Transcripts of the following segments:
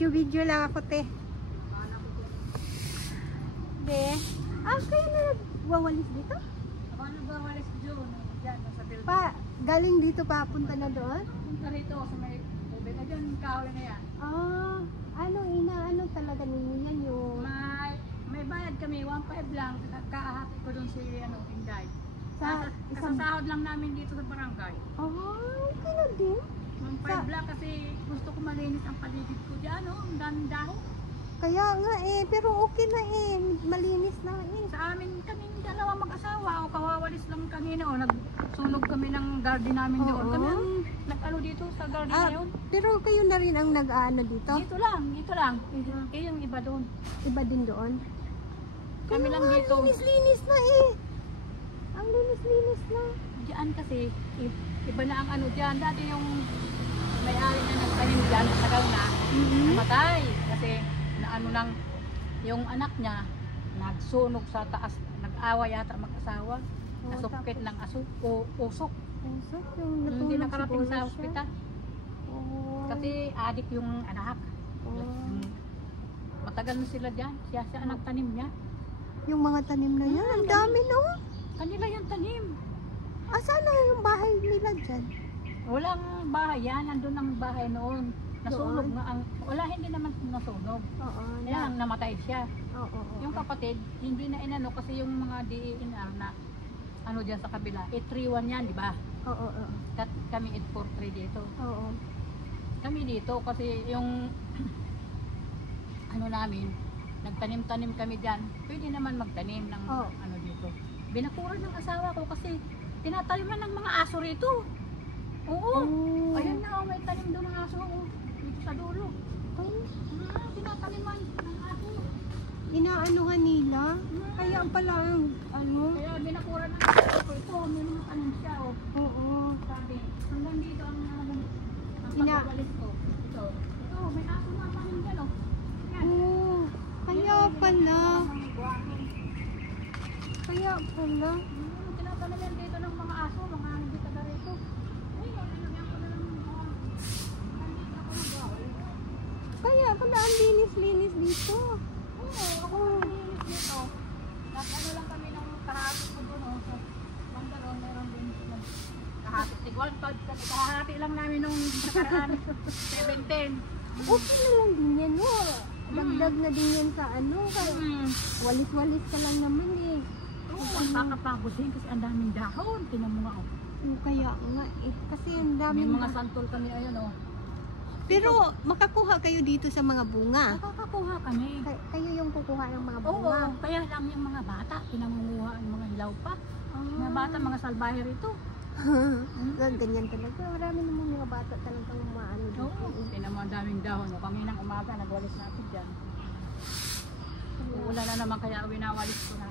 Video lang ako, te. Be. Kayo na nagwawalis dito? Ako nagwawalis dyan. Diyan, sa building. Galing dito papunta na doon? Punta rito sa may tubig. Diyan, kahoy na yan. Ano talaga ninyo yan yung... May bayad kami, 1.5 lang. Kakahati ko doon si Inday. Isang sahod lang namin dito sa barangay. Okay na din. 1.5 lang kasi gusto ko malinis ang paligid ko dyan. Ang daming dahon. Kaya nga pero okay na malinis na Sa amin kaming dalawa mag-asawa o kawawalis lang kanina nagsunog kami ng garden namin doon. Kami ang nag-ano dito sa garden na yun. Pero kayo na rin ang nag-ano dito? Dito lang. Yung iba doon. Iba din doon? Kami lang dito. Ang linis-linis na Ang linis-linis na. Diyan kasi, iba na ang ano dyan. Dati yung may-ari na nagtanim dyan, tagal na, namatay. Kasi naano lang, yung anak niya, nagsunog sa taas, nag-awa yata mag-asawa. Nasukit ng usok. Hindi nakarating sa ospital. Kasi adik yung anak. Matagal na sila dyan. Siya ang nagtanim niya. Yung mga tanim na yan, ang dami no? Kanila yung tanim. Saan na yung bahay nila dyan? Walang bahay yan. Nandun ang bahay noon. Nasunog nga ang... Wala, hindi naman nasunog. Kaya namatay siya. Yung kapatid, hindi na inano kasi yung mga DENR na ano dyan sa kabila. 831 yan, di ba? Kami 843 dito. Kami dito kasi yung ano namin, nagtanim-tanim kami dyan. Pwede naman magtanim ng ano dito. Binakuran ng asawa ko kasi tinataliman ng mga aso rito. Ayan na, may tanim doon ng aso. Dito sa dulo. Tinataliman ng aso. Inaanuhan nila? Kaya pala ano? Kaya binakuran ng aso ko. Ito, may mga tanim siya. Sabi, hanggang dito ang pagbabalis ko. Ito, may aso na tanim dyan. Kaya pala. Tinataliman dito ng mga aso, mga hindi taga rito. Kaya pala ang linis-linis dito. Ako linis dito. Ano lang kami ng kahati ko doon. Banda doon, meron din kahati. Tigwan pa, kahati lang namin nung nakaraan. 710. Okay na lang din yan Dagdag na din yan sa ano. Walis-walis ka lang naman Kakapagusin kasi ang daming dahon. Tinan mo nga kaya nga kasi ang daming may mga santol kami ayun Pero makakuha kayo dito sa mga bunga? Nakakakuha kami. Kayo yung kukuha ng mga bunga? Kaya lang yung mga bata, pinangunguha ang mga hilaw pa. Mga bata, mga salbahe rito. Ganyan talaga. Marami naman mga bata talagang umaano dito. Tinan mo ang daming dahon. Kami ng umaga, nagwalis natin dyan. Ulan na naman kaya winawalis ko na.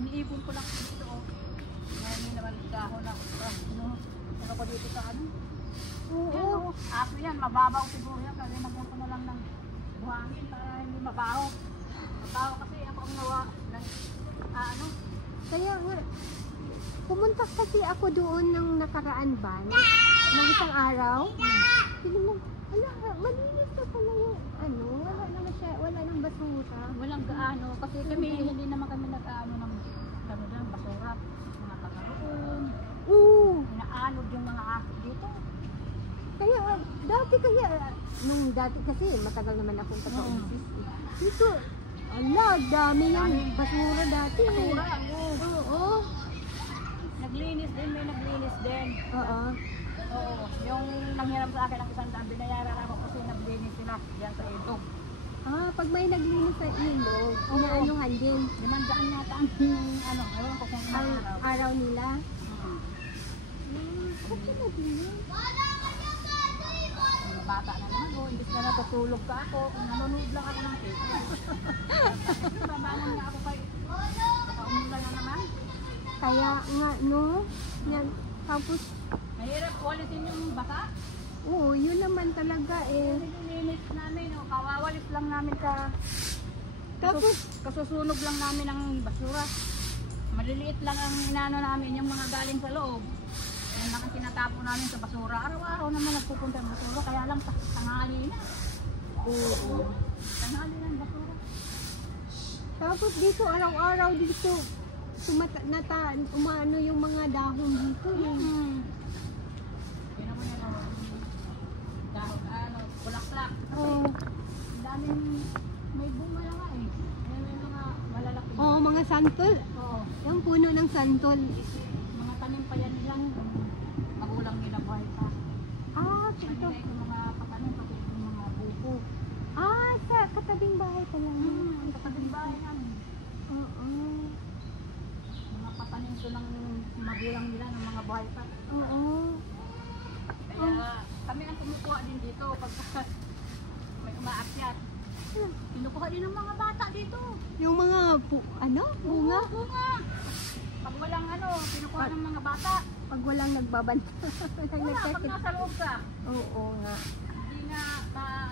Iniipon ko lang dito. Ngayon naman dahon na. Ano ko dito sa ano? Ako yan, mababaw siguro yan. Kasi napunta na lang ng buhangin para hindi mabaho. Mabaho kasi ako ang nawa. Kaya nga, pumunta kasi ako doon ng nakaraan ba? Ng isang araw. Malinis na pala yung wala nang basura. Walang gaano. Kasi kami, hindi naman kami nag-ano ng basura. Mga kakaroon. Inaanod yung mga aso dito. Kaya nung dati kasi matagal naman akong taga-office dito, dami ng basura dati. Basura, naglinis din, may naglinis din. Yung nanghiram sa akin ng 100, binayaran ako kasi naglinis sila yan sa ilog. Pag may naglinis sa ilog, inaanuhan din. 500 yata ang ewan ko kung araw nila. Okay na din yun. Bata na naman imbis na natutulog ka ako, nanonood lang ako ng tape. Babangon nga ako kayo. Umulan na naman. Kaya nga, yan. Tapos, mahirap walisin yung basa. Yun naman talaga Linis namin, kawawalis lang namin Tapos, kasusunog lang namin ng basura. Maliliit lang ang inano namin, yung mga galing sa loob. Yan lang ang tinatapo namin sa basura. Araw-araw naman nagpupunta ng basura, kaya lang tanghali na. Oo. Tanghali na ang basura. Tapos dito, araw-araw dito, umano yung mga dahon dito. Yan naman yan, dahon, bulaklak. Oo. Ang daming, may bunga lang nga eh. Yan may mga malalaki. Oo, mga santol. Oo. Yung puno ng santol. Mga tanim pa yan nilang magulang nila buhay pa. Ito. Ito yung mga patanim, pati yung mga buko. Sa katabing bahay pa lang. Katabing bahay namin. Oo. Mga patanim ito ng magulang nila ng mga buhay pa. Oo. Kaya kami ang kumukuha din dito pag may umaakyat. Kinukuha din ng mga bata dito. Yung mga bunga? Bunga. Pag walang kinukuha ng mga bata. Pag walang nagbabanta. Wala, pag nasa loob ka. Oo nga. Hindi nga kaya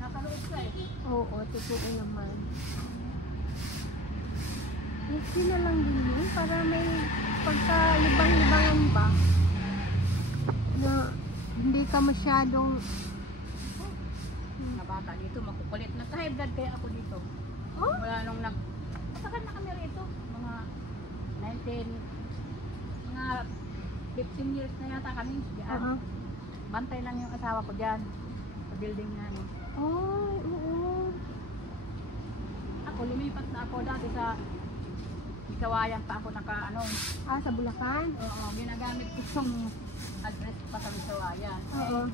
nasa loob ka eh. Oo, totoo naman. Ito na lang din yun para may pagka-libang-libangan ba na hindi ka masyadong Mga bata dito makukulit. Nagka-high blood kaya ako dito. Wala nung matagal na kami rito. Mga 15 years na yata kami diyan. Bantay lang yung asawa ko diyan sa building namin. Oo. Ako lumipat na ako dati sa Kawayan pa ako Sa Bulacan? Oo, ginagamit ko yung address pa sa Kawayan. Oo.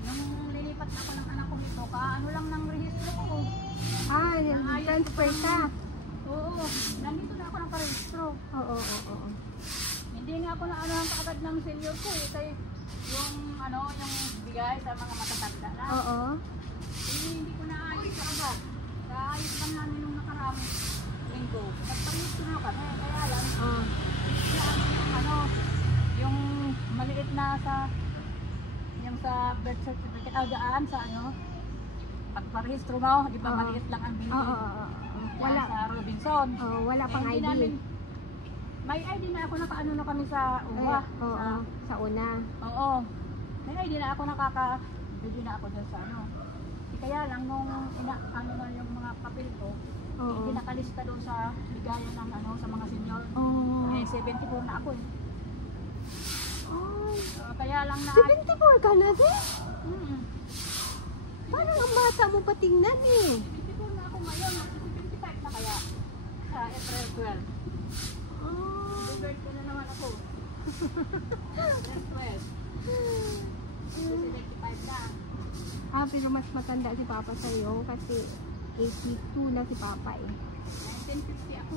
Nung lilipat na ako ng anak ko dito, lang ng rehistro ko. Transfer ka? Oo, nandito na ako ng parehistro. Oo. Hindi nga ako naanohan kaagad ng senior ko eh. Kaya yung bigay sa mga matatanda na. Oo. Hindi ko naayos kaagad. Kaayos lang namin nung nakaraang linggo. Nagparehistro na kami. Kaya lang, yung maliit na yung sa birth certificate, daan sa pagparehistro mo, di ba maliit lang ang binigay. Wala sa Robinson. Wala pang ID. May ID na ako na kami sa UWA. Sa una. Oo. May ID na ako pwede na ako dyan sa Kaya lang nung na yung mga papel ko, hindi nakalista doon sa ligaya ng sa mga senior. 74 na ako eh. Kaya lang 74 ka na din? Parang ang bata mo pa tingnan eh. 74 na ako ngayon. 75 na kaya. Sa April 12. Bird ko na naman ako. April 12. 75 na. Pero mas matanda si Papa sa'yo kasi 82 na si Papa eh. 1950 ako.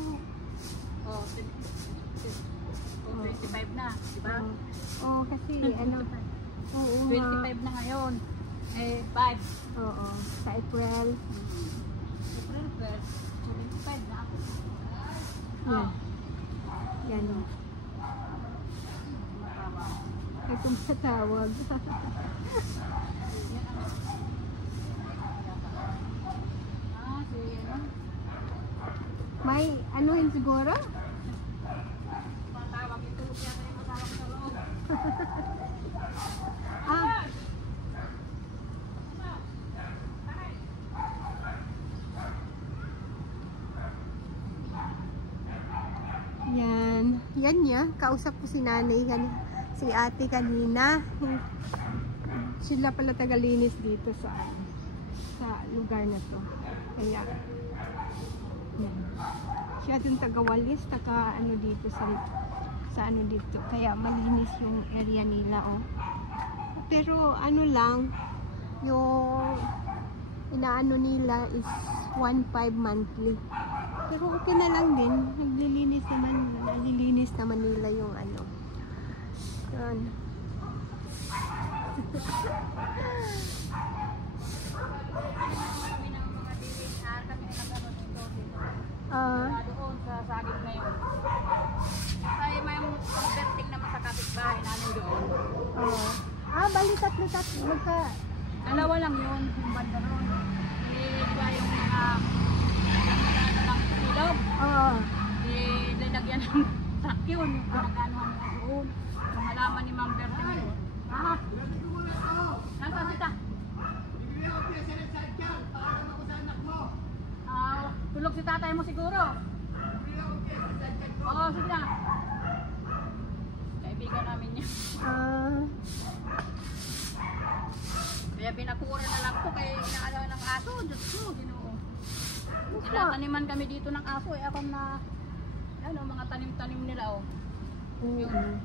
25 na, di ba? Kasi Oo 25 na ngayon. 5. Oo, sa April. April 12. 25 na ako. Yan. Ito matawag. May anuhin siguro? Matawag ito. Kaya tayo matawag sa loob. Yan niya. Kausap ko si nanay, si ate kanina. Sila pala tagalinis dito sa lugar na to. Kaya, yan. Siya dun tagawalis, dito sa dito. Kaya malinis yung area nila, Pero lang, yung inaano nila is 1.5 monthly. Pero okay na lang din. Nalilinis naman nila yung Yan. Doon sa saging na yun. Tayo may converting naman sa kapitbahay namin doon. Bali tatlo. Dalawa lang yun, yung banda ron. Diba yung mga lang sa ilog? Nilagyan ng truck yun, yung pinag-anuhan nila doon. Mga halaman ni Ma'am Bertie ngayon. Ah! Nasaan kita? Tulog si tatay mo siguro. Oo, sige na. Kaibigan namin niya. Kaya binakura na lang ko kaya inaala ng aso. Diyos ko, ginoo. Tinataniman kami dito ng aso. Akong na, ano, mga tanim-tanim nila, oh. Yun.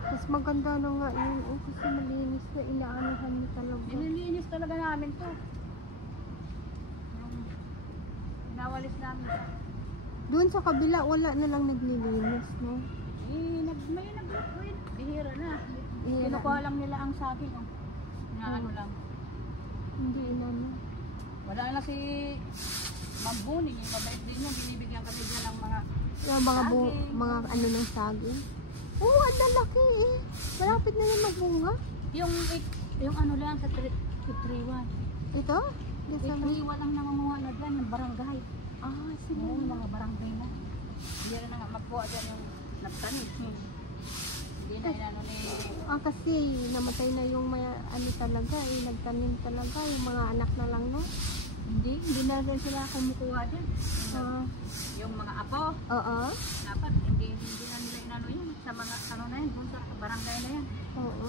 Mas maganda na nga yun. Kasi malinis na inaanahan niyo talaga. Nililinis talaga namin to. Nawalis namin. Doon sa kabila, wala na lang naglilinis, no? May nag-upgrade. Bihira na. Kinukuha lang nila ang saging. Oh. Ano lang. Hindi inano. Wala na si Mambuni. Mabait din yun. Binibigyan kami dyan ng mga Yung mga ano ng saging. Oo, ang lalaki eh. Malapit na yung magbunga. Yung ano lang sa 331. Ito? Yes, 331 ang nangunguha na dyan. Yung barangay. Ah, sige. Oo, mga barangay na. Hindi rin na nga magkuha dyan yung nagtanim. Hindi na inano ni... kasi namatay na yung ano talaga eh. Nagtanim talaga. Yung mga anak na lang, no? Hindi na rin sila kumukuha dyan. Yung mga apo. Oo. Dapat hindi na nila inano yun. Sa mga ano na yun. Dun sa barangay na yan. Oo.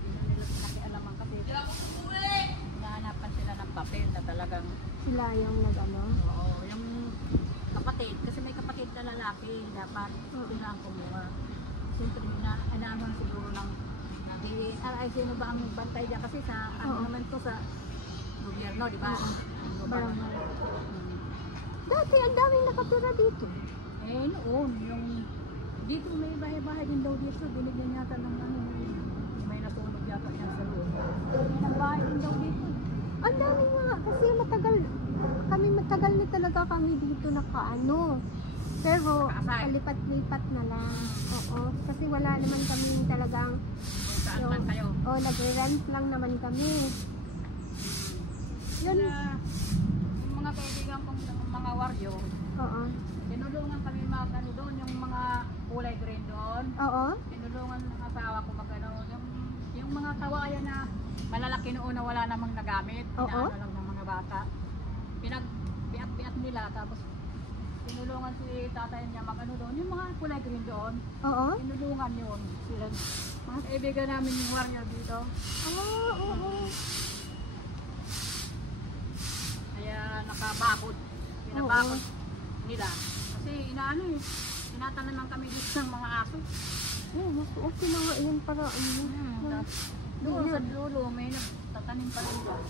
Hindi na nila nakialaman kasi. Nahanapan sila ng papel na talagang Sila yung nag-ano? oo, yung kapatid, kasi may kapatid na lalaki, dapat sila ang kumuha. Siyempre, inaano siguro ng sino ba ang bantay dyan kasi sa ano naman to sa gobyerno, di ba? Barangay. Dati, ang daming nakatira dito. Noon, yung dito may bahay-bahay din daw dito, binigyan yata ng ano, may natunog yata yan sa loob. May bahay din daw dito. Ang dami nga, kasi matagal na talaga kami dito nakaano. Pero, palipat-lipat na lang. Oo, kasi wala naman kami talagang Saan man kayo? nagre-rent lang naman kami. Yun. Yung mga kaibigan kong mga waryo, Oo. tinulungan kami mag-ano doon, yung mga kulay green doon. Oo. Tinulungan ng asawa ko mag-ano, yung mga kawayan na malalaki noon na wala namang nagamit, inaano lang ng mga bata. Pinagbiat-biat nila, tapos tinulungan si tatay niya mag-ano doon, yung mga kulay green doon. Oo. Tinulungan yun. Sila, mga kaibigan namin yung warrior dito. Oo. Kaya nakabakod. Pinabakod nila. Kasi inaano eh, tinatanan kami dito ng mga aso. Mas okay na nga yun para ano. Doon sa dulo, may nagtatanim pa rin doon.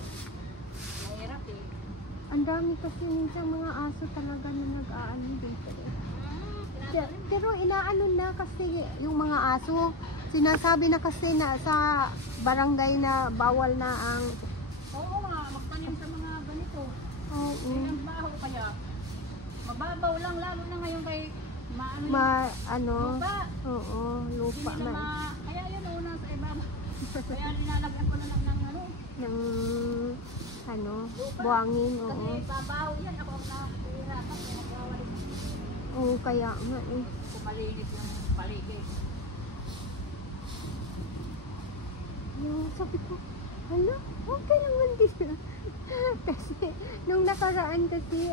Mahirap eh. Ang dami kasi minsan mga aso talaga na nag-aano dito. Pero inaano na kasi yung mga aso, sinasabi na kasi na sa barangay na bawal na ang... Oo nga, magtanim sa mga ganito. Oo. Ang baho kaya. Mababaw lang, lalo na ngayon kay lupa. Oo, lupa Hindi na. kaya yun una sa ibabaw. Kaya linalagyan ko na lang ng ano. Lupa. Buhangin, oo. Kasi babaw yan, ako ang nakahirapan. Oo, kaya nga eh. Kumalinis yung paligid. Yung sabi ko, hala, okay naman dito. Kasi, nung nakaraan kasi,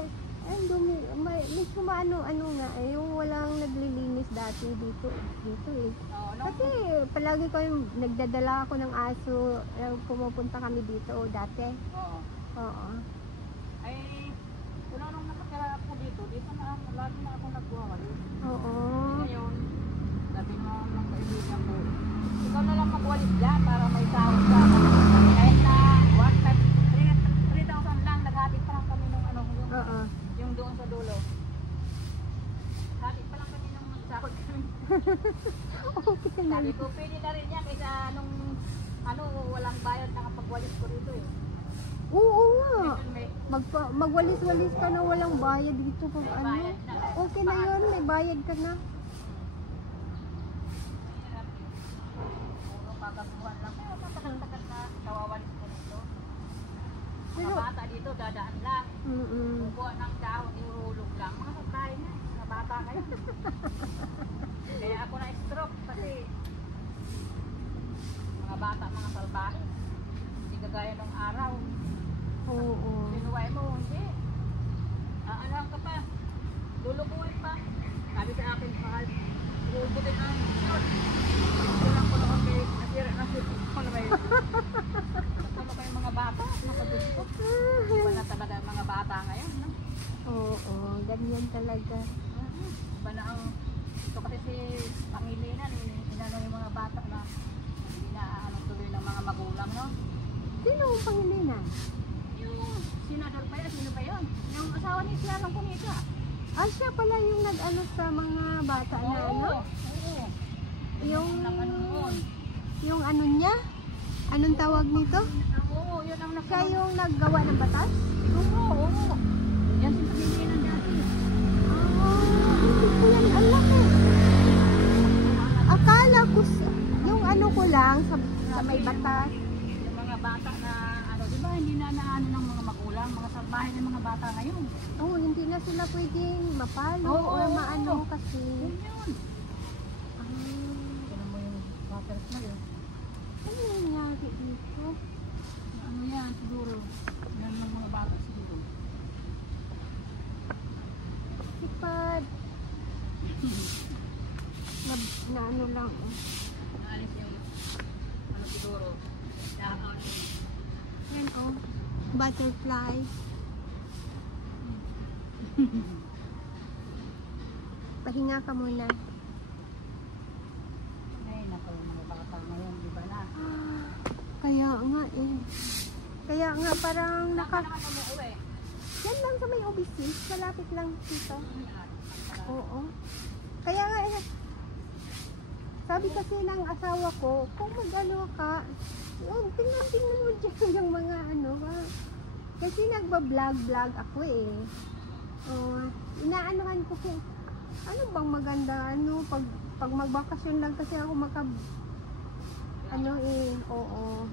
may sumano nga eh, yung walang naglilinis dati dito eh. Kasi palagi ko yung nagdadala ako ng aso, pumupunta kami dito dati. Oo. Ay, wala nung nakatira ako dito na lagi na ako nagwawalis. Oo. Ngayon, sabi mo ng kaibigan ko, ikaw na lang magwalis dyan para may sahod ka. Kahit na 3,000 lang, naghatid pa lang kami nung ano, yung doon sa dulo. Hatid pa lang kami nung sahod kami. Okay na. Sabi ko, pwede na rin yan kaysa nung walang bayad na kapagwalis ko rito eh. Oo nga. Magwalis-walis ka na walang bayad dito pag ano. Okay na yun, may bayad ka na. Magagabuhan lang. Pero matagal-tagal na kawawalis ko dito. Mga Pero, bata dito, dadaan lang. Kukuha ng dahon, ihulog lang. Mga pagkain na, mga bata kayo. Kaya ako na-stroke kasi mga bata, mga salbahe. Hindi kagaya nung araw. Oo. Sinuway mo, hindi. Aalahan ka pa. Lulukuhin pa. Sabi sa akin, mahal, uubutin ang short. Kulang ko naman kay nasira na short. Ano ba yun? Ano ba yung mga bata? Nakagusto. Iba na talaga ang mga bata ngayon. No? Oo, ganyan talaga. Iba na ang... Ito kasi si Pangilinan, inano yung mga bata na hindi na ano tuloy ng mga magulang, no? Sino ang Pangilinan? Yung senador pa yan, sino pa yun? Yung asawa ni siya lang kumita. Ah, siya pala yung nag-ano sa mga bata na ano? Oo. Yung, Ano noon? yung ano niya? Anong tawag nito? Oo, yun ang Siya yung naggawa ng batas? Oo. Yan si Pangilinan dati. Hindi ko yan alam eh. Akala ko, yung ano ko lang, sa may batas. Yung mga bata na, ano, di ba, hindi na naano ng mga magulang, mga salbahe ng mga bata ngayon. Oo, hindi na sila pwedeng mapalo Oo, or maano kasi. Yun yun. Tignan mo yung waters na yun. Ano yung nangyari dito? Ano yan, siguro. Yan ng mga bata siguro. Sipad. Na ano lang. Naalis yung, ano siguro, dahon. Yan oh. Butterfly. Pahinga ka muna. Ay, naku, mga bata ngayon, di ba na? Kaya nga eh. Kaya nga parang Naka umuwi. yan lang sa may OBC. Malapit lang dito. Oo. Kaya nga eh. Sabi kasi ng asawa ko, kung mag-ano ka, tingnan mo dyan yung mga ano ba. Kasi nagba-vlog ako eh. Inaanohan ko kung ano bang maganda, ano, pag magbakasyon lang kasi ako ano eh, oo.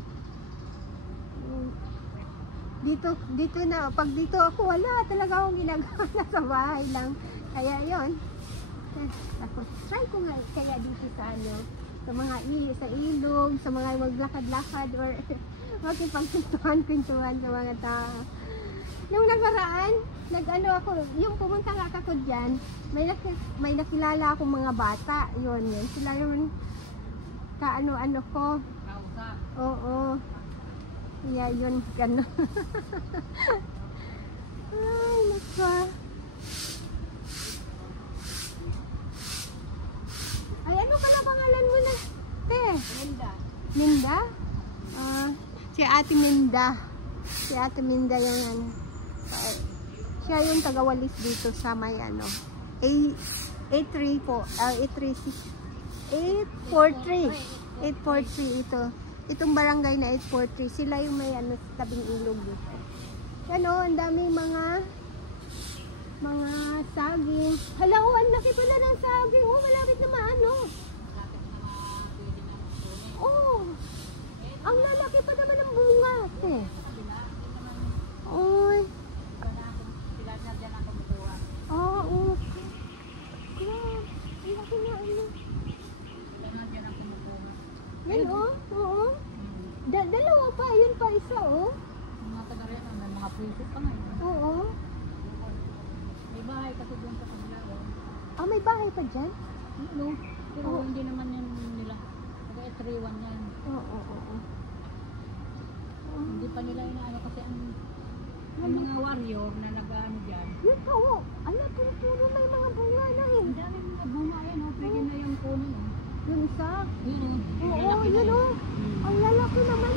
Dito na, pag dito ako, wala talaga akong ginagawa na sa bahay lang. Kaya yon. Tapos, try ko nga kaya dito sa ano, sa mga sa ilog, sa mga maglakad-lakad or makipagpintuhan-pintuhan sa mga tao. Nung nakaraan, nag-ano ako, yung pumunta nga ako dyan, may nakilala akong mga bata, yun. Sila yung kaano-ano ko. Kausap. Oo. Yeah, yun, gano'n. Ay, naka. Ay, ano pala pangalan mo na, te? Linda. Minda? Si Ate Minda. Si Ate Minda yung ano. Siya yung tagawalis dito sa may ano. 843 ito. Itong barangay na 843. Sila yung may ano sa tabing ilog dito. Yan o, ang daming mga saging. Hala, oh, ang laki pala ng saging. Oh, malapit na maano. Oh, ang lalaki pa naman ng bunga. Oy. Sila na dyan ang kumukuha. Oo. Grabe. Ang laki na ano. Sila na dyan ang kumukuha. Yan oh. Oo. Dalawa pa. Yun pa isa oh. Mga taga-rin, mga puso pa ngayon. Oo. May bahay kasi doon sa kabila. Ah, may bahay pa dyan? No, pero hindi naman yan nila. Kaya 3-1 yan. Oo. Hindi pa nila inaano kasi ang mga warrior na nag-ano dyan. Yun pa oh. Ala, puno may mga bunga na eh. Ang dami mga bunga yan, pwede na yung puno. Yung isa? Yun Oo, yun oh. Ang lalaki naman.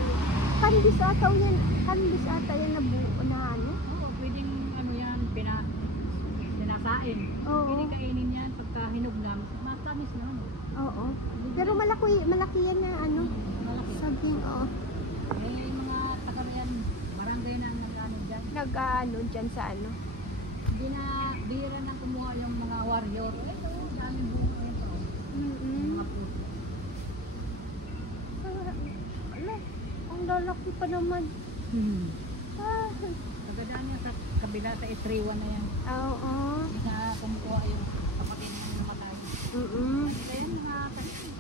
Kandis ata yan. Kandis ata yan na buo na ano. Oo, pwedeng ano yan, pinasain. Oo. Pwede kainin yan pagka hinugam. Matamis na. Oo. Pero malaki yan na ano. Malaki. Saging, oo. Eh, yung mga taga-riyan, barangay na nag-ano dyan. Nag-ano dyan sa ano. Hindi na, bihira na kumuha yung mga warrior. Ito, daming bunga ito. Mga puso. Ala, ang lalaki pa naman. Ah. Kagadaan niya sa kabila sa 3-1 na yan. Oo. Hindi na kumukuha yung kapatid na namatay. Ayan mga kanina.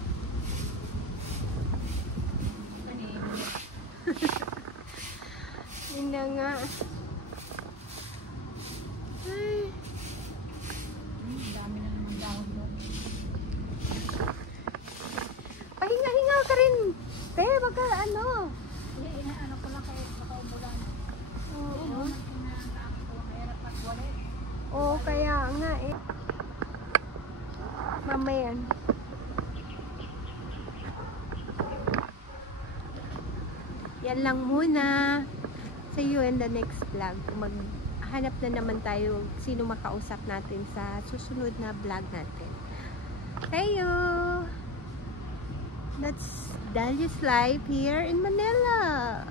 Yun na nga. Ay. Dami na naman dahon doon. Pahinga-hinga ka rin. Te, baka ano. Ano ko lang kayo, baka umulan. Oo. Mahirap magwali. Oo, kaya nga eh. Mamaya. Yan lang muna. See you in the next vlog. Maghanap na naman tayo sino makausap natin sa susunod na vlog natin. See you! That's Dalia's life here in Manila.